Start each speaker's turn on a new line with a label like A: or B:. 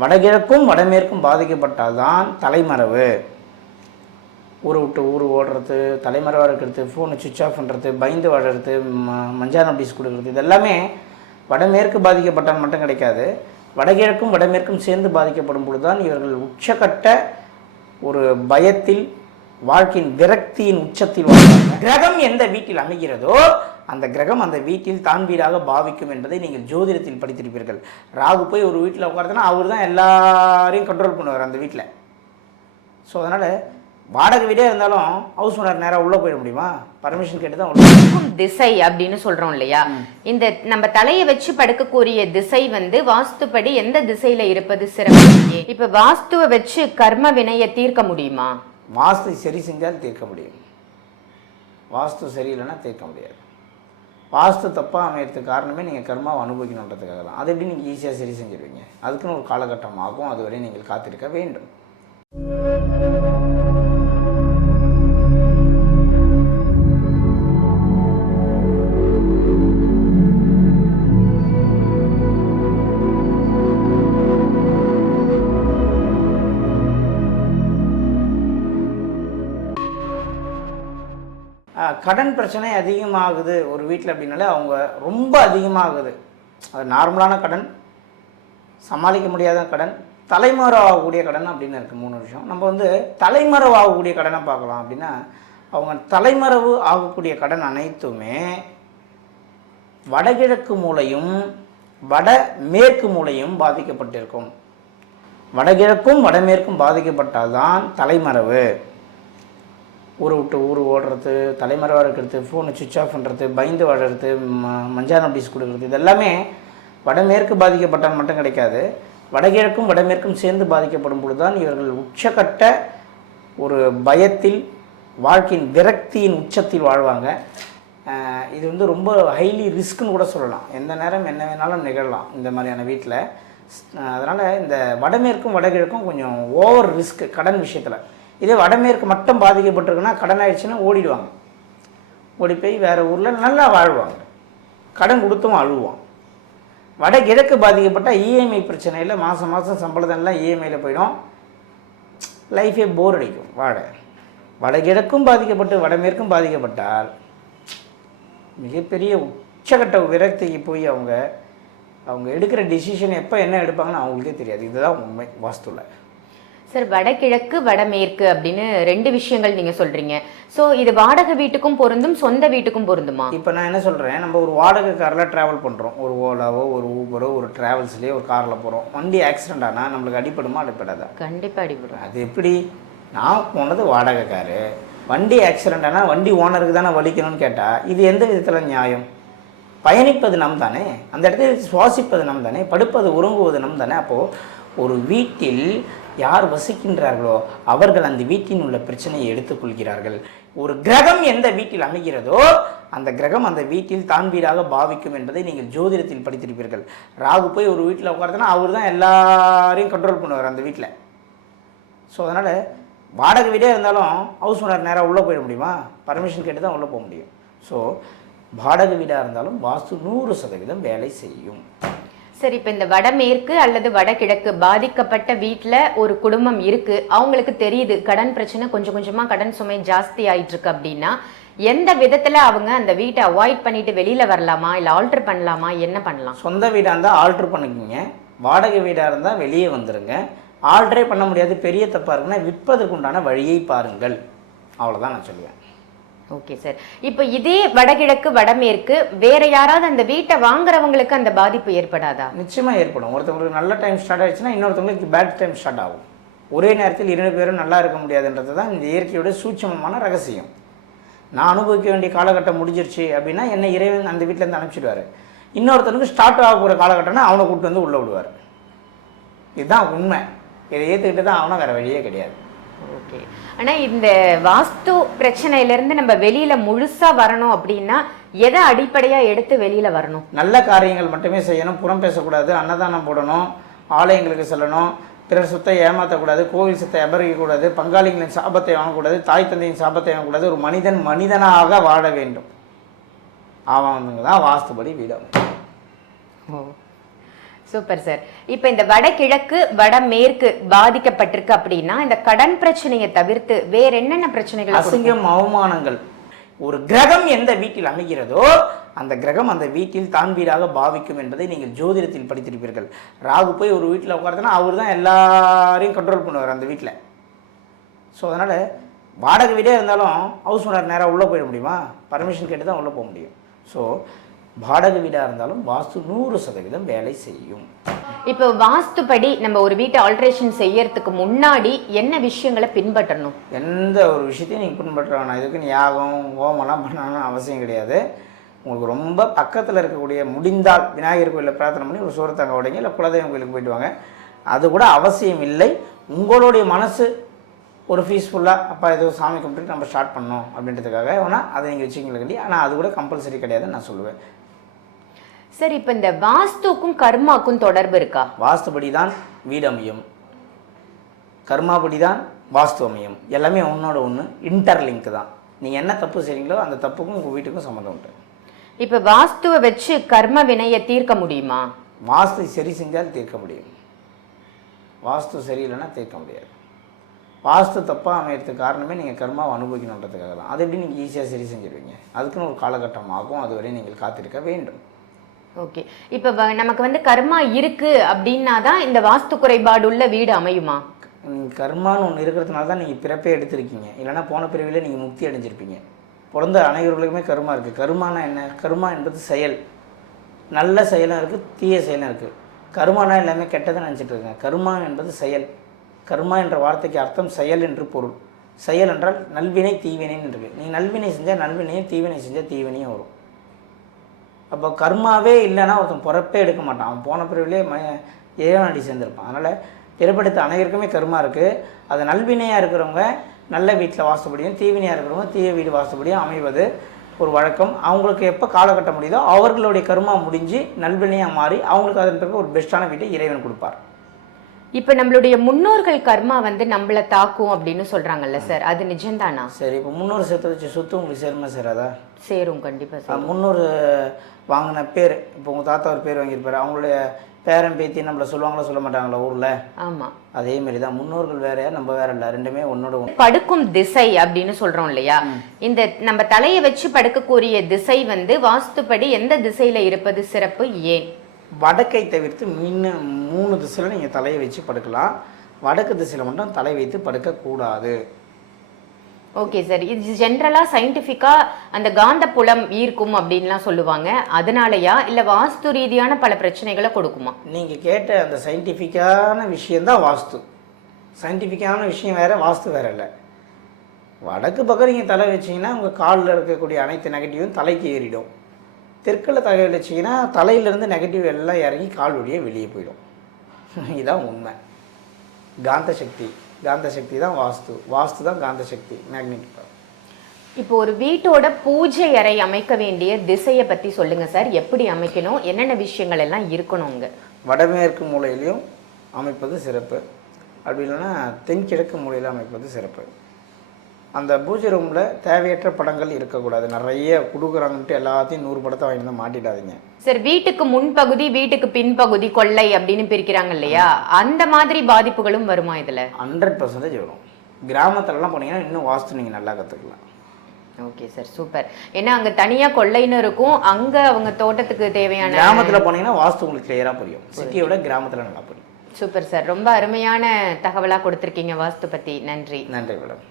A: வடகிழக்கும் வடமேற்கும் பாதிக்கப்பட்டால் தான் தலைமறைவு. ஊரை விட்டு ஊர் ஓடுறது தலைமறைவாக இருக்கிறது ஃபோனை சுவிட்ச் ஆஃப் பண்ணுறது பயந்து வாழறது ம மஞ்சா நோட்டீஸ் கொடுக்குறது இது எல்லாமே வடமேற்கு பாதிக்கப்பட்டால் மட்டும் கிடைக்காது. வடகிழக்கும் வடமேற்கும் சேர்ந்து பாதிக்கப்படும் பொழுது தான் இவர்கள் உச்சக்கட்ட ஒரு பயத்தில் வாழ்க்கையின் விரக்தியின் உச்சத்தில் வாழ்வாங்க. கிரகம் எந்த வீட்டில் அமைகிறதோ அந்த கிரகம் அந்த வீட்டில் தான் வீடாக பாவிக்கும் என்பதை நீங்கள் ஜோதிடத்தில் படித்திருப்பீர்கள். ராகு போய் ஒரு வீட்டில் உட்காருதுன்னா அவர் தான் எல்லாரையும் கண்ட்ரோல் பண்ணுவார் அந்த வீட்டில். ஸோ அதனால் வாடகை வீடே இருந்தாலும் ஹவுஸ் ஓனர் நேராக உள்ளே போயிட முடியுமா? பர்மிஷன் கேட்டு தான்
B: திசை அப்படின்னு சொல்றோம் இல்லையா? இந்த நம்ம தலையை வச்சு படுக்கக்கூடிய திசை வந்து வாஸ்துப்படி எந்த திசையில இருப்பது சிறப்பு? இப்ப வாஸ்துவை வச்சு கர்ம வினையை தீர்க்க முடியுமா?
A: வாஸ்து சரி செஞ்சால் தீர்க்க முடியும். வாஸ்து சரியில்லைன்னா தீர்க்க முடியாது. வாஸ்து தப்பாக அமையறதுக்கு காரணமே நீங்கள் கர்மாவை அனுபவிக்கணுன்றதுக்காக தான். அதை எப்படி நீங்கள் ஈஸியாக சரி செஞ்சிருவீங்க? அதுக்குன்னு ஒரு காலகட்டம் ஆகும். அதுவரை நீங்கள் காத்திருக்க வேண்டும். கடன் பிரச்சனை அதிகமாகுது ஒரு வீட்டில் அப்படின்னாலே அவங்க ரொம்ப அதிகமாகுது. அது நார்மலான கடன் சமாளிக்க முடியாத கடன் தலைமறைவாகக்கூடிய கடன் அப்படின்னு இருக்குது மூணு விஷயம். நம்ம வந்து தலைமறைவாகக்கூடிய கடனை பார்க்கலாம் அப்படின்னா அவங்க தலைமறைவு ஆகக்கூடிய கடன் அனைத்துமே வடகிழக்கு மூலையும் வட மேற்கு மூலையும் பாதிக்கப்பட்டிருக்கும். வடகிழக்கும் வடமேற்கும் பாதிக்கப்பட்டால்தான் தலைமறைவு. ஊரை விட்டு ஊர் ஓடுறது தலைமறைவாக இருக்கிறது ஃபோனை சுவிட்ச் ஆஃப் பண்ணுறது பயந்து வாழறது ம மஞ்சா நோட்டீஸ் கொடுக்குறது இது எல்லாமே வடமேற்கு பாதிக்கப்பட்டால் மட்டும் கிடைக்காது. வடகிழக்கும் வடமேற்கும் சேர்ந்து பாதிக்கப்படும் பொழுது தான் இவர்கள் உச்சக்கட்ட ஒரு பயத்தில் வாழ்க்கையின் விரக்தியின் உச்சத்தில் வாழ்வாங்க. இது வந்து ரொம்ப ஹைலி ரிஸ்க்குன்னு கூட சொல்லலாம். எந்த நேரம் என்ன வேணாலும் நிகழலாம் இந்த மாதிரியான வீட்டில் அதனால் இந்த வடமேற்கும் வடகிழக்கும் கொஞ்சம் ஓவர் ரிஸ்க் கடன் விஷயத்தில். இதே வடமேற்கு மட்டும் பாதிக்கப்பட்டிருக்குன்னா கடன் ஆயிடுச்சுன்னா ஓடிடுவாங்க. ஓடி போய் வேறு ஊரில் நல்லா வாழ்வாங்க. கடன் கொடுத்தும் அழுவான் வடகிழக்கு பாதிக்கப்பட்டால் இஎம்ஐ பிரச்சனையில் மாதம் மாதம் சம்பளத்தெல்லாம் எல்லாம் இஎம்ஐயில் போயிடும். லைஃபே போர் அடிக்கும் வாட. வடகிழக்கும் பாதிக்கப்பட்டு வடமேற்கும் பாதிக்கப்பட்டால் மிகப்பெரிய உச்சகட்ட விரக்திக்கு போய் அவங்க அவங்க எடுக்கிற டிசிஷன் எப்போ என்ன எடுப்பாங்கன்னு அவங்களுக்கே தெரியாது. இதுதான் உண்மை வாஸ்துல.
B: சார் வடகிழக்கு வடமேற்கு அப்படின்னு ரெண்டு விஷயங்கள் நீங்க சொல்றீங்க. சோ இது வாடகை வீட்டுக்கும் பொருந்தும் சொந்த வீட்டுக்கும் பொருந்துமா?
A: இப்போ நான் என்ன சொல்கிறேன் நம்ம ஒரு வாடகை காரில் ட்ராவல் பண்ணுறோம் ஒரு ஓலாவோ ஒரு ஊபரோ ஒரு ட்ராவல்ஸ்லேயோ ஒரு காரில் போகிறோம் வண்டி ஆக்சிடென்ட் ஆனால் நம்மளுக்கு அடிப்படுமா அடிப்படாதா
B: கண்டிப்பா அடிபடும்.
A: அது எப்படி? நான் போனது வாடகை காரு வண்டி ஆக்சிடென்ட் ஆனால் வண்டி ஓனருக்கு தானே வலிக்கணும்னு கேட்டால் இது எந்த விதத்தில் நியாயம்? பயணிப்பது நம் தானே? அந்த இடத்துல சுவாசிப்பது நம் தானே? படுப்பது உறங்குவது நம் தானே? அப்போது ஒரு வீட்டில் யார் வசிக்கின்றார்களோ அவர்கள் அந்த வீட்டின் உள்ள பிரச்சனையை எடுத்துக்கொள்கிறார்கள். ஒரு கிரகம் எந்த வீட்டில் அமைகிறதோ அந்த கிரகம் அந்த வீட்டில் தான் வீடாக பாவிக்கும் என்பதை நீங்கள் ஜோதிடத்தில் படித்திருப்பீர்கள். ராகு போய் ஒரு வீட்டில் உட்காருதுன்னா அவர் தான் எல்லாரையும் கண்ட்ரோல் பண்ணுவார் அந்த வீட்டில். ஸோ அதனால் வாடகை வீடே இருந்தாலும் ஹவுஸ் ஓனர் நேராக உள்ளே போயிட முடியுமா? பர்மிஷன் கேட்டு தான் உள்ளே போக முடியும். ஸோ வாடகை வீடாக இருந்தாலும் வாஸ்து நூறு சதவீதம் வேலை செய்யும்.
B: சரி இப்போ இந்த வடமேற்கு அல்லது வடகிழக்கு பாதிக்கப்பட்ட வீட்டில் ஒரு குடும்பம் இருக்கு. அவங்களுக்கு தெரியுது கடன் பிரச்சனை கொஞ்சம் கொஞ்சமாக கடன் சுமை ஜாஸ்தி ஆயிட்டு இருக்கு அப்படின்னா எந்த விதத்துல அவங்க அந்த வீட்டை அவாய்ட் பண்ணிட்டு வெளியில வரலாமா இல்ல ஆல்டர் பண்ணலாமா என்ன பண்ணலாம்?
A: சொந்த வீடாக இருந்தால் ஆல்ட்ரு பண்ணிக்கோங்க. வாடகை வீடாக இருந்தால் வெளியே வந்துடுங்க ஆல்ட்ரே பண்ண முடியாது பெரிய தப்பாக இருக்குன்னா விற்பதற்கு உண்டான வழியை பாருங்கள். அவ்வளோதான் நான் சொல்லுவேன்.
B: ஓகே சார் இப்போ இதே வடகிழக்கு வடமேற்கு வேற யாராவது அந்த வீட்டை வாங்குறவங்களுக்கு அந்த பாதிப்பு ஏற்படாதா?
A: நிச்சயமாக ஏற்படும். ஒருத்தவங்களுக்கு நல்ல டைம் ஸ்டார்ட் ஆயிடுச்சுன்னா இன்னொருத்தவங்களுக்கு பேட் டைம் ஸ்டார்ட் ஆகும். ஒரே நேரத்தில் இரண்டு பேரும் நல்லா இருக்க முடியாதுன்றது தான் இந்த இயற்கையோட சூட்சமமான ரகசியம். நான் அனுபவிக்க வேண்டிய காலகட்டம் முடிஞ்சிருச்சு அப்படின்னா என்னை இறைவன் அந்த வீட்டிலேருந்து அனுப்பிச்சிடுவார். இன்னொருத்தனுக்கு ஸ்டார்ட் ஆக போகிற காலகட்டம்னா அவனை கூப்பிட்டு வந்து உள்ளே விடுவார். இதுதான் உண்மை. இதை ஏற்றுக்கிட்டு தான் அவனை வேறு வழியே கிடையாது.
B: ஓகே. ஆனா இந்த வாஸ்து பிரச்சனையில இருந்து நம்ம வெளியில முழுசா வரணும் அப்படின்னா எதை அடிப்படையா எடுத்து வெளியில வரணும்?
A: நல்ல காரியங்கள் மட்டுமே செய்யணும். புறம் பேசக்கூடாது. அன்னதானம் போடணும். ஆலயங்களுக்கு செல்லணும். பிறர் சொத்தை ஏமாற்றக்கூடாது கோவில் சொத்தை அபகரிக்கக்கூடாது. பங்காளிகளின் சாபத்தை வாங்கக்கூடாது. தாய் தந்தையின் சாபத்தை வாங்கக்கூடாது. ஒரு மனிதன் மனிதனாக வாழ வேண்டும். அவனுங்க தான் வாஸ்துபடி வீடு.
B: ஓ. சூப்பர் சார் இப்போ இந்த வடகிழக்கு வடமேற்கு பாதிக்கப்பட்டிருக்கு அப்படின்னா இந்த கடன் பிரச்சனையை தவிர்த்து வேற என்னென்ன பிரச்சனைகள்
A: அசிங்கம் அவமானங்கள். ஒரு கிரகம் எந்த வீட்டில் அமைகிறதோ அந்த கிரகம் அந்த வீட்டில் தான் வீடாக பாவிக்கும் என்பதை நீங்கள் ஜோதிடத்தில் படித்திருப்பீர்கள். ராகு போய் ஒரு வீட்டில் உட்காருதுன்னா அவர் தான் எல்லாரையும் கண்ட்ரோல் பண்ணுவார் அந்த வீட்டில். ஸோ அதனால் வாடகை வீடே இருந்தாலும் ஹவுஸ் ஓனர் நேராக உள்ளே போயிட முடியுமா? பர்மிஷன் கேட்டு தான் உள்ளே போக முடியும். ஸோ வாடகை வீடாக இருந்தாலும் வாஸ்து நூறு சதவீதம் வேலை செய்யும்.
B: இப்போ வாஸ்துபடி நம்ம ஒரு வீட்டை ஆல்ட்ரேஷன் செய்யறதுக்கு முன்னாடி என்ன விஷயங்களை பின்பற்றணும்?
A: எந்த ஒரு விஷயத்தையும் நீங்கள் பின்பற்ற வேணாம். இதுக்கு நீ யாகம் ஹோமம்லாம் பண்ணணும்னு அவசியம் கிடையாது. உங்களுக்கு ரொம்ப பக்கத்தில் இருக்கக்கூடிய முடிந்தால் விநாயகர் கோயிலில் பிரார்த்தனை பண்ணி ஒரு சூரத்தங்க உடைங்க இல்லை குலதெய்வம் கோயிலுக்கு போயிட்டு வாங்க. அது கூட அவசியம் இல்லை. உங்களுடைய மனசு ஒரு பீஸ்ஃபுல்லாக அப்பா ஏதோ சாமி கும்பிட்டு நம்ம ஸ்டார்ட் பண்ணோம் அப்படின்றதுக்காக வேணால் அதை நீங்கள் வச்சுக்கல ஆனால் அது கூட கம்பல்சரி கிடையாதுன்னு நான் சொல்லுவேன்.
B: சார் இப்போ இந்த வாஸ்துக்கும் கர்மாக்கும் தொடர்பு இருக்கா?
A: வாஸ்துபடி தான் வீடு அமையும். கர்மாபடி தான் வாஸ்து அமையும். எல்லாமே ஒன்றோட ஒன்று இன்டர்லிங்க் தான் நீங்கள் என்ன தப்பு செய்றீங்களோ அந்த தப்புக்கும் உங்கள் வீட்டுக்கும் சம்மந்தம் உண்டு.
B: இப்போ வாஸ்துவை வச்சு கர்ம வினையை தீர்க்க முடியுமா?
A: வாஸ்து சரி செஞ்சால் தீர்க்க முடியும். வாஸ்து சரியில்லைன்னா தீர்க்க முடியாது. வாஸ்து தப்பாக அமையறதுக்கு காரணமே நீங்கள் கர்மாவை அனுபவிக்கணுன்றதுக்காக தான் அதை எப்படி நீங்கள் ஈஸியாக சரி செஞ்சிருவீங்க? அதுக்குன்னு ஒரு காலகட்டம் ஆகும். அதுவரை நீங்கள் காத்திருக்க வேண்டும்.
B: ஓகே இப்போ நமக்கு வந்து கர்மா இருக்கு அப்படின்னா தான் இந்த வாஸ்து குறைபாடு உள்ள வீடு அமையுமா?
A: நீங்கள் கர்மான்னு ஒன்று இருக்கிறதுனால தான் நீங்கள் பிறப்பே எடுத்திருக்கீங்க. இல்லைன்னா போன பிறவியில் நீங்கள் முக்தி அடைஞ்சிருப்பீங்க. பிறந்த அனைவர்களுக்குமே கருமா இருக்குது கருமானா என்ன? கருமா என்பது செயல். நல்ல செயலும் இருக்குது தீய செயலும் இருக்குது கருமானா எல்லாமே கெட்டதை நினச்சிட்டு இருக்கேன் கருமா என்பது செயல். கருமா என்ற வார்த்தைக்கு அர்த்தம் செயல் என்று பொருள். செயல் என்றால் நல்வினை தீவினைன்னு இருக்குது நீங்கள் நல்வினை செஞ்சால் நல்வினையும் தீவினை செஞ்சால் தீவினையும் வரும். அப்போ கர்மாவே இல்லைன்னா ஒருத்தன் பிறப்பே எடுக்க மாட்டான். அவன் போன பிறவிலே ம இறைவனடி சேர்ந்திருப்பான். அதனால் பிறப்படுத்த அனைவருக்குமே கர்மா இருக்குது அது நல்வினையாக இருக்கிறவங்க நல்ல வீட்டில் வாசப்படியும் தீவினையாக இருக்கிறவங்க தீய வீடு வாசப்படியும் அமைவது ஒரு வழக்கம். அவங்களுக்கு எப்போ காலகட்டம் முடியுதோ அவர்களுடைய கர்மா முடிஞ்சு நல்வினையாக மாறி அவங்களுக்கு அதன் பிறகு ஒரு பெஸ்ட்டான வீட்டை இறைவன் கொடுப்பார்.
B: இப்போ நம்மளுடைய முன்னோர்கள் கர்மா வந்து நம்மள தாக்கும் அப்படின்னு சொல்றாங்கல்ல சார் அது நிஜம்தானா?
A: சரி இப்போ முன்னூறு சேர்த்து வச்சு சொத்து உங்களுக்கு சேருமா சேராதா
B: சேரும் கண்டிப்பா சார்
A: முன்னூறு வாங்கின பேர் இப்போ உங்கள் தாத்தா ஒரு பேர் வாங்கியிருப்பாரு. அவங்களுடைய பேரன் பேத்தி நம்மளை சொல்லுவாங்களா சொல்ல மாட்டாங்களா ஊரில்?
B: ஆமா.
A: அதே மாதிரி தான் முன்னோர்கள் வேற நம்ம வேற இல்லை ரெண்டுமே ஒன்னோட
B: படுக்கும் திசை அப்படின்னு சொல்றோம் இல்லையா? இந்த நம்ம தலையை வச்சு படுக்கக்கூடிய திசை வந்து வாஸ்துப்படி எந்த திசையில இருப்பது சிறப்பு? ஏன்?
A: வடக்கை தவிர்த்து மின்ன மூணு திசையில் நீங்கள் தலையை வச்சு படுக்கலாம். வடக்கு திசையில் மட்டும் தலை வைத்து படுக்கக்கூடாது.
B: ஓகே சார் இது ஜென்ரலா சயின்டிஃபிக்கா அந்த காந்த புலம் ஈர்க்கும் அப்படின்லாம் சொல்லுவாங்க. அதனாலயா? இல்ல வாஸ்து ரீதியான பல பிரச்சனைகளை கொடுக்குமா?
A: நீங்கள் கேட்ட அந்த சயின்டிஃபிக்கான விஷயந்தான் வாஸ்து. சயின்டிஃபிக்கான விஷயம் வேற வாஸ்து வேற இல்லை. வடக்கு பக்கம் நீங்கள் தலை வச்சீங்கன்னா உங்கள் காலில் இருக்கக்கூடிய அனைத்து நெகட்டிவும் தலைக்கு ஏறிடும். தெற்கில் தலை வச்சிங்கன்னா தலையிலேருந்து நெகட்டிவ் எல்லாம் இறங்கி கால் வழியே வெளியே போயிடும். இதுதான் உண்மை. காந்த சக்தி. காந்த சக்தி தான் வாஸ்து. வாஸ்து தான் காந்த சக்தி. மேக்னெட்டிக்
B: இப்போ ஒரு வீட்டோட பூஜை அறை அமைக்க வேண்டிய திசையை பத்தி சொல்லுங்க சார். எப்படி அமைக்கணும்? என்னென்ன விஷயங்கள் எல்லாம் இருக்கணுங்க
A: வடமேற்கு மூலையிலையும் அமைப்பது சிறப்பு. அப்படி இல்லைன்னா தென்கிழக்கு மூலையில் அமைப்பது சிறப்பு. அந்த பூஜை ரூமில் தேவையற்ற படங்கள் இருக்கக்கூடாது. நிறைய கொடுக்குறாங்கன்ட்டு எல்லாத்தையும் நூறு படத்தை வாங்கி வந்து மாட்டிடாதீங்க.
B: சார் வீட்டுக்கு முன்பகுதி வீட்டுக்கு பின்பகுதி கொள்ளை அப்படின்னு பிரிக்கிறாங்க இல்லையா? அந்த மாதிரி பாதிப்புகளும் வருமா இதுல?
A: ஹண்ட்ரட் பர்சன்டேஜ் வரும். கிராமத்துலலாம் போனீங்கன்னா இன்னும் வாஸ்து நீங்கள் நல்லா கற்றுக்கலாம்
B: ஓகே சார் சூப்பர். ஏன்னா அங்க தனியா கொள்ளைன்னு இருக்கும். அங்க அவங்க தோட்டத்துக்கு தேவையான
A: கிராமத்தில் போனீங்கன்னா வாஸ்து உங்களுக்கு கிளியராக புரியும். சிட்டியை விட கிராமத்தில் நல்லா புரியும்.
B: Super sir. ரொம்ப அருமையான தகவலா கொடுத்துருக்கீங்க வாஸ்து பத்தி. நன்றி.
A: நன்றி மேடம்.